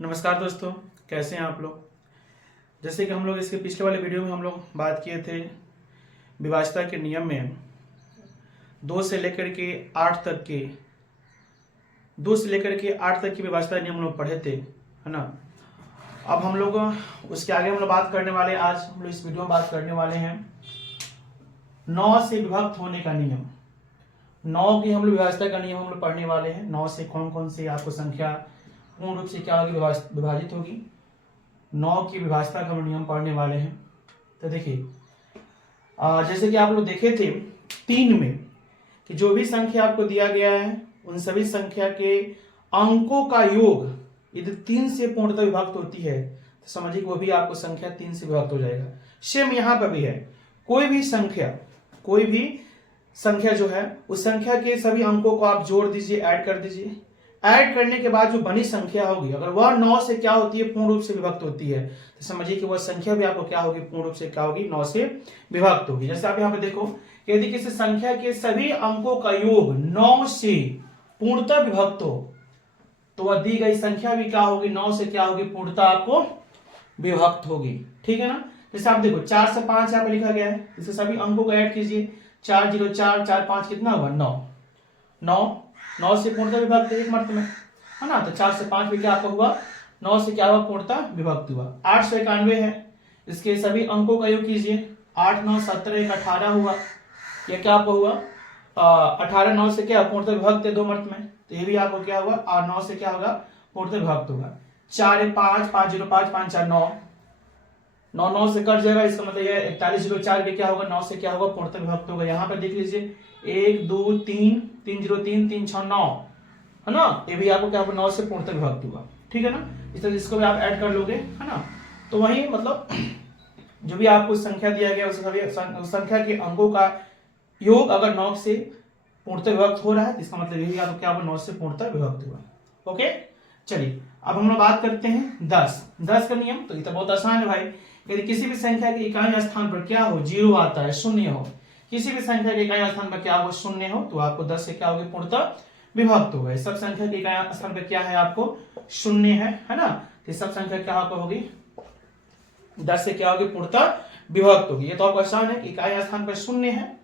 नमस्कार दोस्तों, कैसे हैं आप लोग। जैसे कि हम लोग इसके पिछले वाले वीडियो में हम लोग बात किए थे विभाज्यता के नियम में 2 से लेकर के 8 तक के 2 से लेकर के 8 तक की विभाज्यता नियम हम लोग पढ़े थे, है ना। अब हम लोग उसके आगे हम लोग बात करने वाले, आज हम लोग इस वीडियो में बात करने वाले हैं 9 से विभक्त होने का नियम। 9 की हम लोग विभाज्यता का नियम हम लोग पढ़ने वाले हैं। 9 से कौन कौन सी आपको संख्या पूर्ण रूप से क्या होगी, विभाजित होगी। 9 की विभाज्यता का हम नियम पढ़ने वाले हैं। तो देखिए, जैसे कि आप लोग देखे थे 3 में कि जो भी संख्या आपको दिया गया है उन सभी संख्या के अंकों का योग यदि 3 से पूर्णतः विभक्त होती है तो समझिए कि वो भी आपको संख्या 3 से विभक्त हो जाएगा। सेम यहाँ पर भी है, कोई भी संख्या जो है उस संख्या के सभी अंकों को आप जोड़ दीजिए, ऐड कर दीजिए। ऐड करने के बाद जो बनी संख्या होगी, अगर वह 9 से क्या होती है, पूर्ण रूप से विभक्त होती है, तो समझिए कि वह संख्या भी आपको क्या होगी, पूर्ण रूप से क्या होगी, 9 से विभक्त होगी। जैसे आप यहाँ पे देखो, यदि किसी संख्या के सभी अंकों का योग 9 से पूर्णतः विभक्त हो तो वह दी गई संख्या भी क्या होगी, 9 से क्या होगी, पूर्णतः आपको विभक्त होगी। ठीक है ना। जैसे आप देखो 4 से 5 यहाँ पे लिखा गया है, इसे सभी अंकों को ऐड कीजिए। 4 0 4 4 5 कितना हुआ, 9 से पूर्णतः विभक्त एक मर्त में, है ना। तो 4 से 5 में क्या आपका हुआ, 9 से क्या हुआ, पूर्णतः विभक्त हुआ। 891 है, इसके सभी अंकों का योग कीजिए। 8 9 17 1 18 हुआ। यह क्या आपको हुआ, 18 9 से क्या पूर्णतः विभक्त है 2 मर्त में, तो ये भी आपको क्या हुआ, 9 से क्या होगा, पूर्णतः विभक्त होगा। 4 1 5 5 0 5 5 4 9 9 9 से कट जाएगा, इसका मतलब यह 41 0 4 भी क्या होगा, 9 से क्या होगा, पूर्णतः विभक्त होगा। यहाँ पे देख लीजिए 1 2 3 3 0 3 3 6 9, है ना। ये भी आपको क्या होगा, 9 से पूर्णतः विभक्त हुआ। ठीक है ना। इस तरह इसको भी आप ऐड कर लोगे, है ना। तो वही मतलब जो भी आपको संख्या दिया गया उस संख्या के अंकों का योग अगर 9 से पूर्णतः विभक्त हो रहा है, इसका मतलब यही आपको क्या होगा, 9 से पूर्णतः विभक्त हुआ। ओके, चलिए अब हम लोग बात करते हैं 10 का नियम। तो ये तो बहुत आसान है भाई। यदि किसी भी संख्या के इकाई स्थान पर क्या हो, 0 आता है, शून्य हो, किसी भी संख्या के इकाई स्थान पर क्या हो, शून्य हो, तो आपको 10 से क्या होगी, पूर्णतः विभक्त होगा। सब संख्या के इकाई स्थान पर क्या है, आपको शून्य है ना। तो सब संख्या क्या आपको होगी, 10 से क्या होगी, पूर्णतः विभक्त होगी। ये तो आपको आसान है कि इकाई स्थान पर शून्य है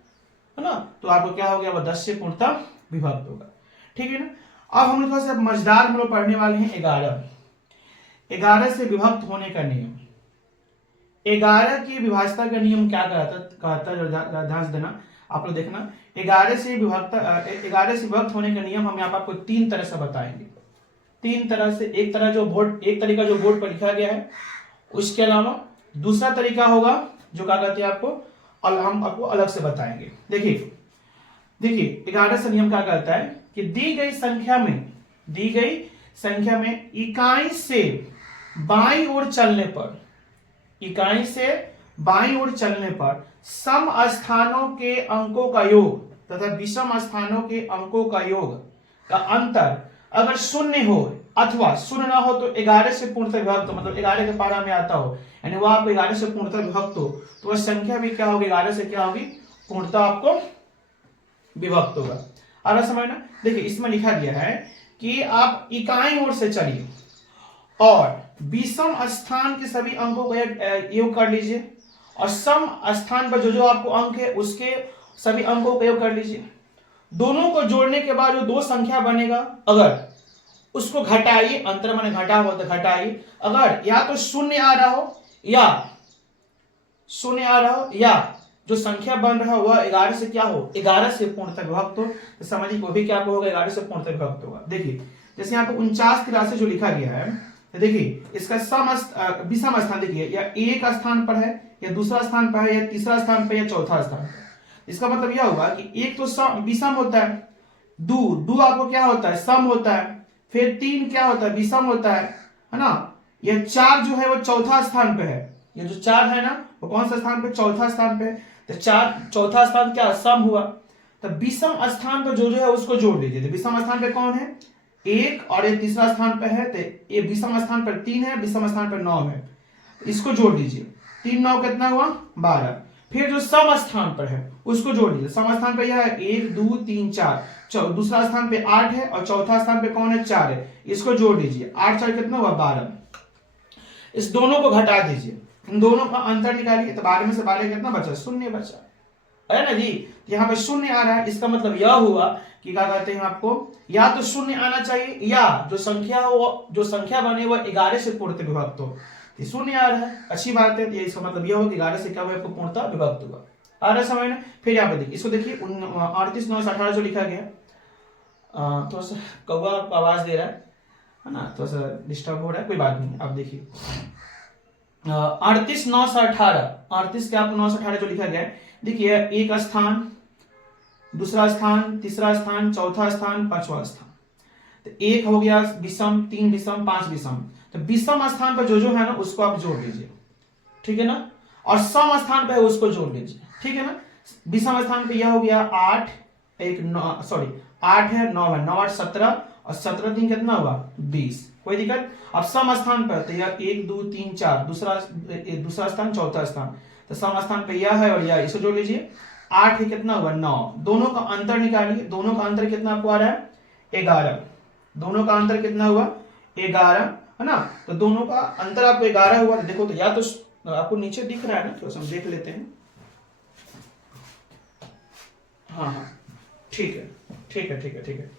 ना, तो आपको क्या हो गया, वो 10 से पूर्णतः विभक्त होगा। ठीक है ना। अब हम लोग थोड़ा सा मजेदार हम लोग पढ़ने वाले हैं 11 से विभक्त होने का नियम। 11 की विभाज्यता का नियम क्या कहता है, ध्यान से देना, आप लोग देखना। 11 से विभक्त होने का नियम हम यहाँ पर आपको 3 तरह से बताएंगे। 3 तरह से, एक तरीका जो बोर्ड पर लिखा गया है, उसके अलावा दूसरा तरीका होगा जो क्या कहते हैं आपको, हम आपको अलग से बताएंगे। देखिए 11 से नियम क्या कहता है कि दी गई संख्या में इकाई से बाईं ओर चलने पर सम स्थानों के अंकों का योग तथा विषम स्थानों के अंकों का योग का अंतर अगर शून्य हो अथवा शून्य ना हो तो 11 से पूर्णतः विभक्त, मतलब 11 के पारा में आता हो, यानी वह आपको 11 से पूर्णतः विभक्त हो, तो वह संख्या भी क्या होगी, 11 से क्या होगी, पूर्णतः आपको विभक्त होगा। आ समझना। देखिए इसमें लिखा गया है कि आप इकाई ओर से चलिए और विषम स्थान के सभी अंकों का योग कर लीजिए और सम स्थान पर जो आपको अंक है उसके सभी अंकों का योग कर लीजिए। दोनों को जोड़ने के बाद जो 2 संख्या बनेगा, अगर उसको घटाइए, अंतर माने घटा हो तो घटाइए। अगर या तो शून्य आ रहा हो या जो संख्या बन रहा हो वह 11 से क्या हो, 11 से पूर्णतः विभक्त हो, तो समझिए वो भी क्या होगा, 11 से पूर्णतः विभक्त होगा। देखिए जैसे यहाँ पे 49 83 जो लिखा गया है, तो देखिए इसका विषम स्थान देखिए, या एक स्थान पर है या दूसरा स्थान पर है या तीसरा स्थान पर या चौथा स्थान पर। इसका मतलब यह होगा कि एक तो विषम होता है, दो आपको क्या होता है, सम होता है, फिर 3 क्या होता है, विषम होता है ना। यह 4 जो है वो चौथा स्थान पे है, ये जो 4 है ना वो कौन सा स्थान पे, चौथा स्थान पे। तो 4 चौथा स्थान क्या, सम हुआ। तो विषम स्थान पर जो है उसको जोड़ लीजिए। तो विषम स्थान पे कौन है, 1, और ये तीसरा स्थान पे है, तो ये विषम स्थान पर 3 है, विषम स्थान पर 9 है, इसको जोड़ लीजिए। 3 9 कितना हुआ, 12। फिर जो सम स्थान पर है उसको जोड़ लीजिए। सम स्थान पे यह है 1 2 3 4, दूसरा स्थान पे 8 है और चौथा स्थान पे कौन है 4 है, इसको जोड़ लीजिए। 8 4 कितना हुआ 12। इस दोनों को घटा दीजिए, इन दोनों का अंतर निकालिए, तो 12 में से 12 कितना बचा, शून्य बचा, है ना जी। तो यहाँ पे शून्य आ रहा है, इसका मतलब यह हुआ कि क्या कहते हैं आपको, या तो शून्य आना चाहिए या जो संख्या हो, जो संख्या बने वह 11 से पूर्णतः विभक्त हो। शून्य आ रहा है, अच्छी बात है। तो इसका मतलब यह हो कि 11 से क्या हुआ आपको पूर्णतः विभक्त हुआ। आ रहा है समझ में। फिर यहाँ पे देखिए, इसको देखिए 38 9 18 जो लिखा गया, थोड़ा सा कौवा आवाज दे रहा है ना, थोड़ा सा डिस्टर्ब हो रहा है, कोई बात नहीं। आप देखिए 38 9 18, 38 के आपको 9 से 18 जो लिखा गया है, देखिए एक स्थान, दूसरा स्थान, तीसरा स्थान, चौथा स्थान, पांचवा स्थान। तो एक हो गया विषम, 3 विषम, 5 विषम। तो विषम स्थान पर जो है ना उसको आप जोड़ लीजिए, ठीक है ना, और सम स्थान पे है उसको जोड़ लीजिए, ठीक है ना। विषम स्थान पे यह हो गया 8 1 9, सॉरी 8 है 9 है, 9 8 17 और 17 3 कितना हुआ 20, कोई दिक्कत। अब सम स्थान पर तो यह 1 2 3 4, दूसरा स्थान, चौथा स्थान, तो सम स्थान पे यह है और यह, इसको जोड़ लीजिए। 8 है कितना हुआ 9, दोनों का अंतर निकालिए, दोनों का अंतर कितना आपको आ रहा है 11, दोनों का अंतर कितना हुआ 11, है ना। तो दोनों का अंतर आपको 11 हुआ। तो देखो, तो या तो आपको नीचे दिख रहा है ना, थोड़ा सा हम देख लेते हैं। हाँ हाँ ठीक है ठीक है ठीक है ठीक है।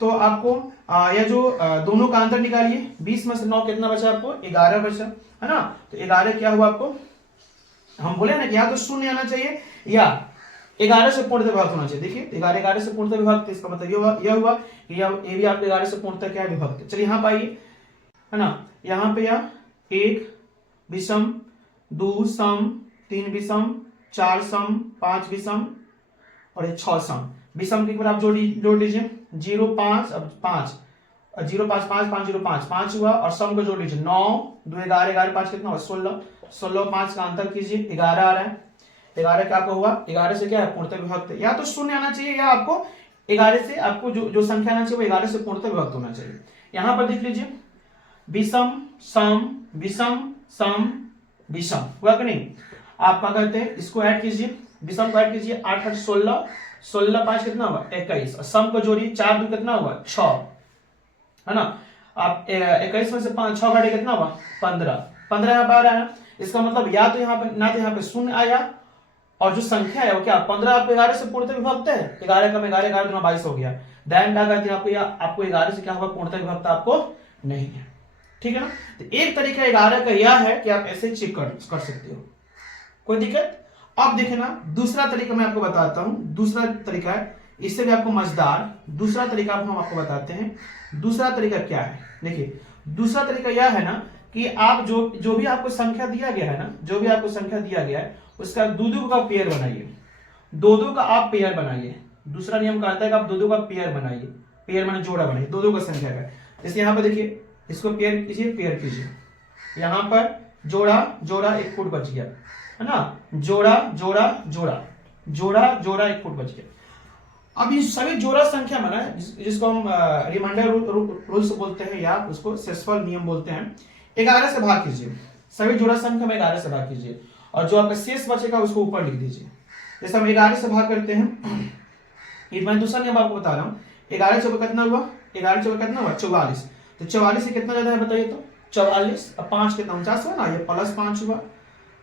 तो आपको यह जो दोनों का अंतर निकालिए, 20 में से 9 कितना बचा आपको 11 बचा, है ना। तो 11 क्या हुआ आपको, हम बोले ना कि या तो शून्य आना चाहिए या 11 से पूर्णतः विभक्त होना चाहिए। देखिए 11 से पूर्णतः विभक्त, इसका मतलब यह हुआ कि ये भी आपके 11 से पूर्णतः क्या विभक्त है। चलिए यहाँ पे आइए, है ना, यहाँ पे यह 1 विषम, 2 सम, 3 विषम, 4 सम, 5 विषम और 6 सम। विषम के ऊपर आप जोड़ लीजिए 0 5, अब 5 0 5 5 5 0 5 5 हुआ, और सम को जोड़ लीजिए 9 2 11 11 5 कितना हुआ 16, 16 5 का अंतर कीजिए 11 आ रहा है। 11 क्या हुआ 11 से क्या है पूर्णतः विभक्त है। या तो शून्य आना चाहिए या आपको 11 से आपको जो संख्या आना चाहिए वो 11 से पूर्णतः विभक्त होना चाहिए। यहां पर देख लीजिए विषम सम विषम सम विषम हुआ कि नहीं। आप क्या कहते हैं, इसको ऐड कीजिए, विषम को ऐड कीजिए 8 8 16, 16 5 कितना हुआ 21, और सम को जोड़िए 4 2 कितना हुआ 6, है ना। आप 21 में से 5 6 घटे कितना हुआ 15, 15 यहाँ पर आ रहा है। इसका मतलब या तो यहाँ पे ना तो यहाँ पे शून्य आया, और जो संख्या है वो क्या 15 आपको 11 से पूर्णतः विभक्त है, 11 का 11 11 दूना 22 हो गया। दैन क्या कहते हैं आपको 11 से क्या होगा पूर्णतः विभक्त आपको नहीं है, ठीक है ना। तो एक तरीका 11 का यह है कि आप ऐसे चेक कर सकते हो, कोई दिक्कत। अब देखे ना, दूसरा तरीका मैं आपको बताता हूं, दूसरा तरीका है इससे भी आपको मजेदार, दूसरा तरीका हम आपको बताते हैं। दूसरा तरीका क्या है, देखिए दूसरा तरीका यह है ना कि आप जो भी आपको संख्या दिया गया है ना, जो भी आपको संख्या दिया गया है उसका दो का पेयर बनाइए, दो का आप पेयर बनाइए। दूसरा नियम कहता है कि आप दो का पेयर बनाइए, पेयर माने जोड़ा बनाइए दो का संख्या का। जैसे यहाँ पर देखिए, इसको पेयर कीजिए, पेयर कीजिए, यहाँ पर जोड़ा जोड़ा 1 फुट बच गया, है ना, जोड़ा जोड़ा जोड़ा जोड़ा जोड़ा 1 फुट बच गया। अब ये सभी जोड़ा संख्या माना जिसको हम रिमाइंडर रूल्स बोलते हैं या उसको शेषफल नियम बोलते हैं, 11 से भाग कीजिए, सभी जोड़ा संख्या में 11 से भाग कीजिए, और जो आपका शेष बचेगा उसको ऊपर लिख दीजिए। जैसे हम 11 से भाग करते हैं, ये मैं दूसरा नियम आपको बता रहा हूँ। 11 चौका कितना हुआ, 11 चौका कितना हुआ 44, तो 44 से कितना ज्यादा है बताइए तो 44, अब 5 कितना 49 हुआ ना, ये +5 हुआ।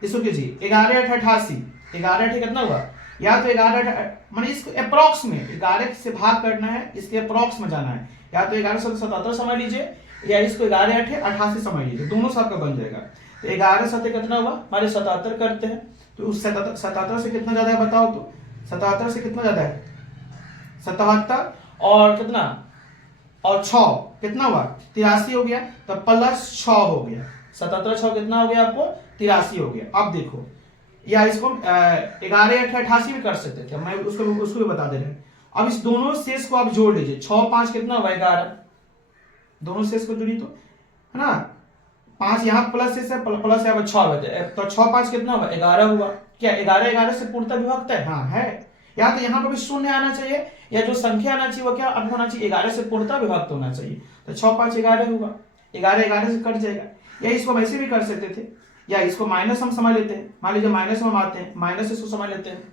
इसको कीजिए 11 8 88, 11 8 कितना हुआ, या तो 11 माने इसको अप्रॉक्स में 11 से भाग करना है, इसके अप्रॉक्स में जाना है, या तो 11 से 77 समझ लीजिए, या इसको 11 8 88 समझ लीजिए, दोनों से आपका बन जाएगा। तो 11 7 कितना हुआ हमारे 77 करते हैं, तो उस 77 से कितना ज्यादा है बताओ तो, 77 से कितना ज्यादा है 77, और कितना और 6 कितना हुआ 83 हो गया, तो +6 हो गया, 77 6 कितना हो गया आपको 83 हो गया। अब देखो, या इसको 11 8 88 भी कर सकते थे, मैं उसको भी बता दे रहे हैं। अब इस दोनों शेष को आप जोड़ लीजिए, 6 5 कितना हुआ 11, दोनों शेष को जोड़ी तो, है ना, 5 यहाँ प्लस शेष है, प्लस यहाँ पर 6 बचे, तो 6 5 कितना हुआ 11 हुआ। क्या 11 11 से पूर्णतः विभक्त है, हाँ है। या तो यहाँ पर भी शून्य आना चाहिए, या जो संख्या आना चाहिए वो क्या अब होना चाहिए 11 से पूर्णतः विभक्त होना चाहिए। तो 6 5 11 हुआ, 11 11 से कट जाएगा। या इसको वैसे भी कर सकते थे, या इसको माइनस हम समझ लेते हैं, मान लीजिए माइनस में हम आते हैं, माइनस इसको समझ लेते हैं,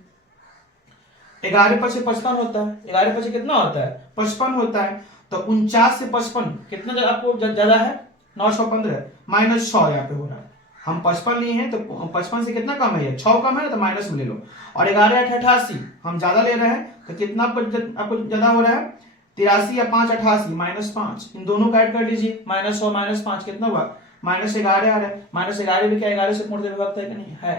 11 पचे 55 होता है, 11 पचे कितना होता है 55 होता है। तो 49 से 55 कितना आपको ज्यादा है 9 6 15 माइनस 6 यहाँ पे हो रहा है। हम 55 लिए हैं तो 55 से कितना कम है, 6 कम है ना, तो माइनस में ले लो। और 11 8 88 हम ज्यादा ले रहे हैं तो कितना आपको ज्यादा हो रहा है 83 या 5 88 माइनस 5, इन दोनों का ऐड कर लीजिए, माइनस 100 माइनस 5 कितना हुआ माइनस 11 आ रहा है। माइनस 11 भी क्या 11 से पूर्ण विभक्त है कि नहीं है।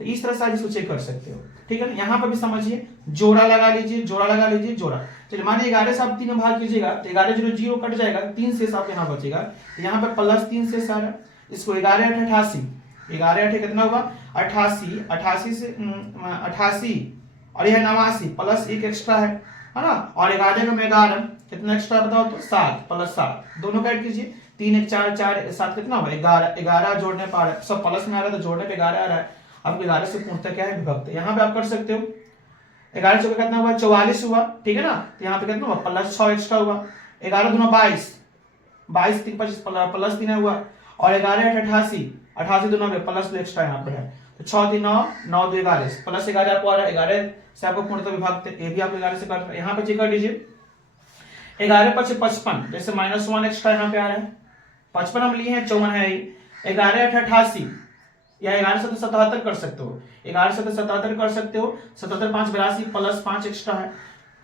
तो इस तरह से आप इसको चेक कर सकते हो, ठीक है ना। यहाँ पर भी समझिए, जोड़ा लगा लीजिए, जोड़ा लगा लीजिए, जोड़ा। चलिए मानिए 11 से आप 3 में भाग कीजिएगा तो 11 जीरो जीरो कट जाएगा, 3 शेष आप यहाँ बचेगा, यहाँ पर प्लस 3 शेष आ रहा है। इसको 11 8 88, 11 8 कितना हुआ 88, 88 से 88 और यह 89 प्लस 1 एक्स्ट्रा है ना। और 11 में 11 कितना एक्स्ट्रा बताओ तो 7 प्लस 7 दोनों का ऐड कीजिए, 3 1 4 4 7 कितना हुआ 11, 11 जोड़ने पा रहा है, सब प्लस में आ रहा है तो जोड़ने पे 11 आ रहा है। अब 11 से पूर्णतः क्या है विभक्त, यहाँ पे आप कर सकते हो 11 से कितना हुआ 44 हुआ, ठीक है ना। तो यहाँ पे कितना हुआ प्लस 6 एक्स्ट्रा हुआ, 11 दूना 22, 22 3 25 प्लस 3 हुआ। और 11 8 88, 88 दूना में प्लस 2 एक्स्ट्रा यहाँ पर है, तो 6 3 9 9 2 11 प्लस 11 आपको आ रहा है, 11 से आपको पूर्णतः विभक्त है, ये भी आप 11 से कर रहे हैं। यहाँ पे चेक कर लीजिए 11 5 55, जैसे माइनस 1 एक्स्ट्रा यहाँ पे आ रहा है, 55 हम लिए हैं 54 है, 11 8 88 या 11 से तो 77 कर सकते हो, 11 से तो 77 कर सकते हो, 77 5 82 प्लस 5 एक्स्ट्रा है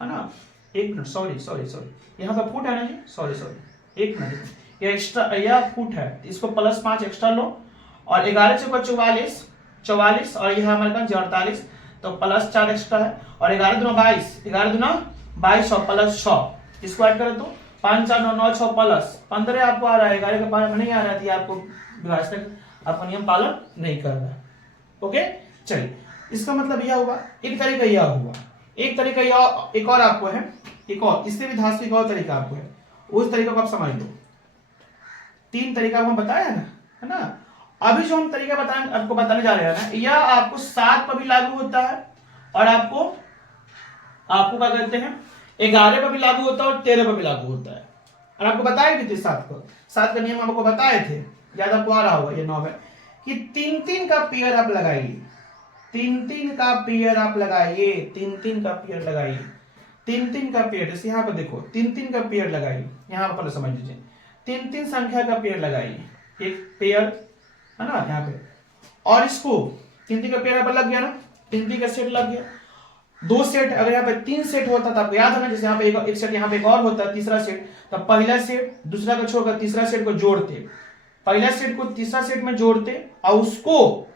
ना। एक मिनट, सॉरी सॉरी सॉरी, यहाँ पर फुट है ना जी, सॉरी सॉरी एक मिनट, ये एक्स्ट्रा या फुट है, इसको प्लस 5 एक्स्ट्रा लो। और 11 से 44 44 और यह हमारे पास 48 तो प्लस 4 एक्स्ट्रा है। और 11 दूना 22, 11 दूना 22 और प्लस 6, इसको ऐड करो तो 5 4 9 9 6 प्लस 15 आपको आ रहा है, 11 के पार में नहीं आ रहा थी, आपको विभाजन आपका नियम पालन नहीं कर रहा है। ओके चलिए, इसका मतलब यह हुआ, एक तरीका यह हुआ, एक तरीका यह, एक और आपको है, एक और इससे भी धांसू एक और तरीका आपको है, उस तरीका को आप समझ लो। 3 तरीका हम बताया है ना। अभी जो हम तरीका आपको बताने जा रहे हैं ना, यह आपको 7 पर भी लागू होता है और आपको क्या कहते हैं 11 पर भी लागू होता है और 13 पर भी लागू होता है। और आपको बताए भी थे 7 का नियम आपको बताए थे, याद आपको आ रहा होगा, ये 9 है कि 3 का पेयर आप लगाइए, 3 का पेयर आप लगाइए, 3 का पेयर लगाइए, 3 का पेयर। जैसे यहाँ पर देखो 3 का पेयर लगाइए, यहाँ पर समझ लीजिए 3 संख्या का पेयर लगाइए, एक पेयर है ना यहाँ पे, और इसको 3 का पेयर पर लग गया ना, 3 का सेट लग गया। 2 सेट, अगर यहाँ पे 3 सेट होता तो आपको याद है ना, जैसे यहाँ पे एक सेट, यहाँ पे एक और होता है तीसरा सेट, तो पहला सेट दूसरा को छोड़कर तीसरा सेट को जोड़ते, पहला सेट को तीसरा सेट में जोड़ते और उसको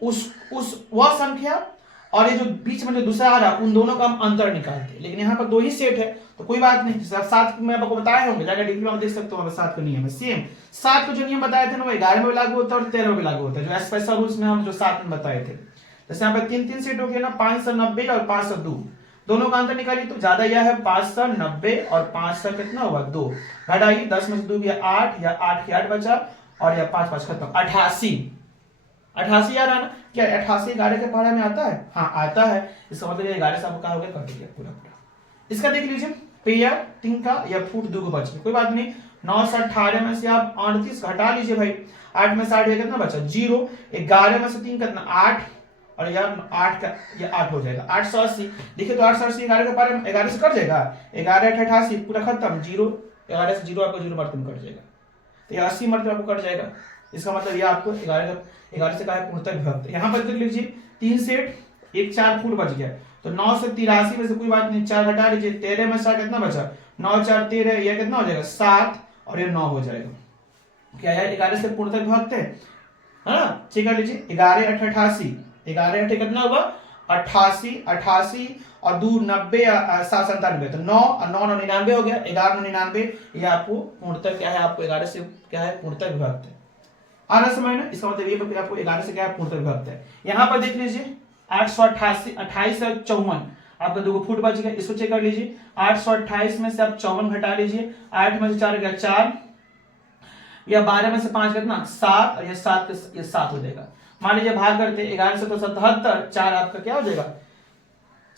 उस वह संख्या और ये जो बीच में जो दूसरा आ रहा उन दोनों का हम अंतर निकालते। लेकिन यहाँ पर 2 ही सेट है तो कोई बात नहीं, 7 में आपको बताए होंगे, जाकर डिग्री में देख सकते हो, 7 का नियम है सेम। 7 को जो नियम बताए थे ना वो 11 में भी लागू होता है और 13 में भी लागू होता है, जो स्पेशल रूल्स में हम जो 7 में बताए थे। जैसे यहाँ पे 3 सेट हो गया ना, 590 और 502, दोनों का अंतर निकालिए तो ज्यादा यह है 590 और 500 कितना हुआ 2, घटाइए 10 में से 2 गया 8, या 8 के 8 बचा और या 5 5 खत्म, 88 88 आ रहा है ना, क्या 88 11 के पहाड़ा में आता है, हाँ आता है। इसका मतलब 11 से आपको क्या हो गया कर दिया पूरा पूरा। इसका देख लीजिए पेयर 3 का या फुट 2 को बच गया, कोई बात नहीं, 9 से 18 में से आप 38 घटा लीजिए भाई, 8 में से 8 कितना बचा 0, 11 में से 3 कितना 8 और यार 8 का ये 8 हो जाएगा 880। देखिए तो 880 11 के पारे में 11 से कट जाएगा, 11 8 88 पूरा खत्म, 0 11 से 0 आपको 0 मरतबा कट जाएगा, तो ये 80 मरतबा आपको कट जाएगा। इसका मतलब ये आपको 11 से का है पूर्णतः विभक्त। यहाँ पर देख लीजिए 3 सेट, एक 4 फुट बच गया, तो 9 से 83 में से कोई बात नहीं 4 घटा लीजिए, 13 में 7 कितना बचा 9 4 13, यह कितना हो जाएगा 7 और ये 9 हो जाएगा। क्या यार 11 से पूर्णतः विभक्त है ना। चेक कर लीजिए 11 8 88, 11 8 कितना हुआ 88, 88 और 2 90 7 97, तो 9 और 9 9 99 हो गया, 11 99, ये आपको पूर्णतः क्या है, आपको 11 से क्या है पूर्णतः विभक्त है। आ रहा समझ ना, इसका मतलब ये आपको 11 से क्या है पूर्णतः विभक्त है। यहाँ पर देख लीजिए 888 28 और 54 आपका 2 फुट बच गया, इसको चेक कर लीजिए 828 में से आप 54 घटा लीजिए, 8 में से 4 गया 4, या 12 में से 5 कितना 7 और ये 7 ये 7 हो जाएगा। मान लीजिए भाग करते 11 से तो 77, 4 आपका क्या हो जाएगा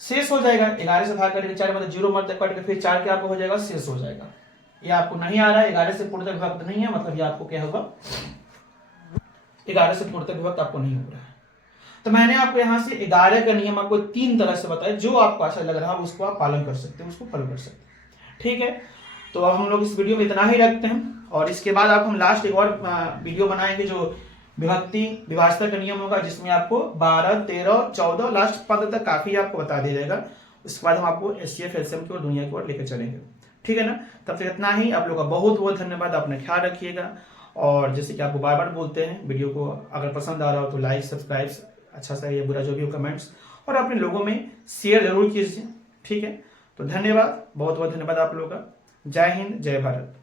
शेष हो जाएगा, 11 से भाग करके 4 मतलब 0 मत कट के फिर 4 क्या आपको हो जाएगा शेष हो जाएगा। ये आपको नहीं आ रहा है, 11 से पूर्णतः विभक्त नहीं है, मतलब ये आपको क्या होगा 11 से पूर्णतः विभक्त आपको नहीं हो रहा है। तो मैंने आपको यहाँ से 11 का नियम आपको 3 तरह से बताया, जो आपको अच्छा लग रहा है उसको आप पालन कर सकते हैं, उसको फॉलो कर सकते हैं। ठीक है, तो अब हम लोग इस वीडियो में इतना ही रखते हैं, और इसके बाद आप हम लास्ट एक और वीडियो बनाएंगे जो विभक्ति विभाजता का नियम होगा, जिसमें आपको 12, 13, 14 लास्ट 15 तक काफी आपको बता दिया जाएगा। उसके बाद हम आपको एचसीएफ एलसीएम की और दुनिया की ओर लेकर चलेंगे। ठीक है ना, तब तक इतना ही। आप लोगों का बहुत बहुत धन्यवाद, अपना ख्याल रखिएगा। और जैसे कि आपको बार बार बोलते हैं, वीडियो को अगर पसंद आ रहा हो तो लाइक सब्सक्राइब, अच्छा सा या बुरा जो भी हो कमेंट्स, और अपने लोगों में शेयर जरूर कीजिए। ठीक है, तो धन्यवाद, बहुत बहुत धन्यवाद आप लोगों का। जय हिंद, जय भारत।